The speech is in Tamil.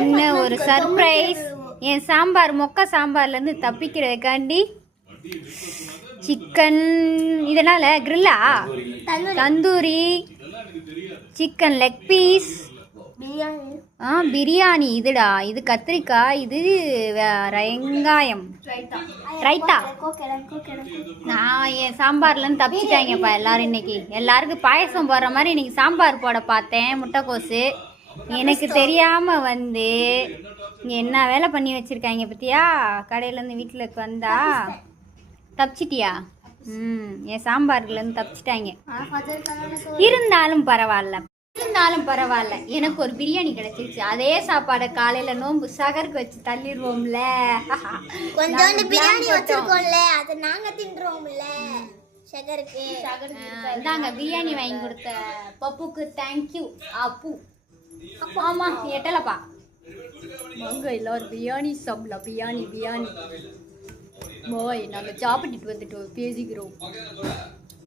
என்ன ஒரு சர்ப்ரைஸ்! என் சாம்பார் மொக்க சாம்பார்லேருந்து தப்பிக்கிறதுக்காண்டி சிக்கன் இதனால கிரில்லா tandoori chicken leg piece biryani. இதுடா இது கத்திரிக்காய், இது வெங்காயம் ரைத்தா. நான் என் சாம்பார்லேருந்து தப்பிச்சிட்டாங்கப்பா எல்லாரும். இன்னைக்கு எல்லாருக்கும் பாயசம் போடுற மாதிரி இன்னைக்கு சாம்பார் போட பார்த்தேன், முட்டைக்கோசு. எனக்கு தெரியாம வந்து என்ன வேலை பண்ணி வச்சிருக்காங்க பத்தியா? கடையிலேருந்து வீட்டில் வந்தா தப்பிச்சிட்டியா? என் சாம்பார்லேருந்து தப்பிச்சிட்டாங்க. இருந்தாலும் பரவாயில்ல எனக்கு ஒரு பிரியாணி கிடைச்சிருச்சு. அதே சாப்பாடை காலையில நோம்பு சகருக்கு வச்சு தள்ளிடுவோம்ல. கொஞ்சோண்டு பிரியாணி வச்சிருக்கோம்ல, அதை நாங்க தின்றோம்ல. சகருக்கு இந்தாங்க பிரியாணி வாங்கி கொடுத்த பப்புக்கு தேங்க்யூ. அப்பு ஆமா எட்டலப்பா வாங்க எல்லாரும் பிரியாணி சாப்பிடலாம். பிரியாணி பாய், நாங்கள் சாப்பிட்டுட்டு வந்துட்டு பேசிக்கிறோம்.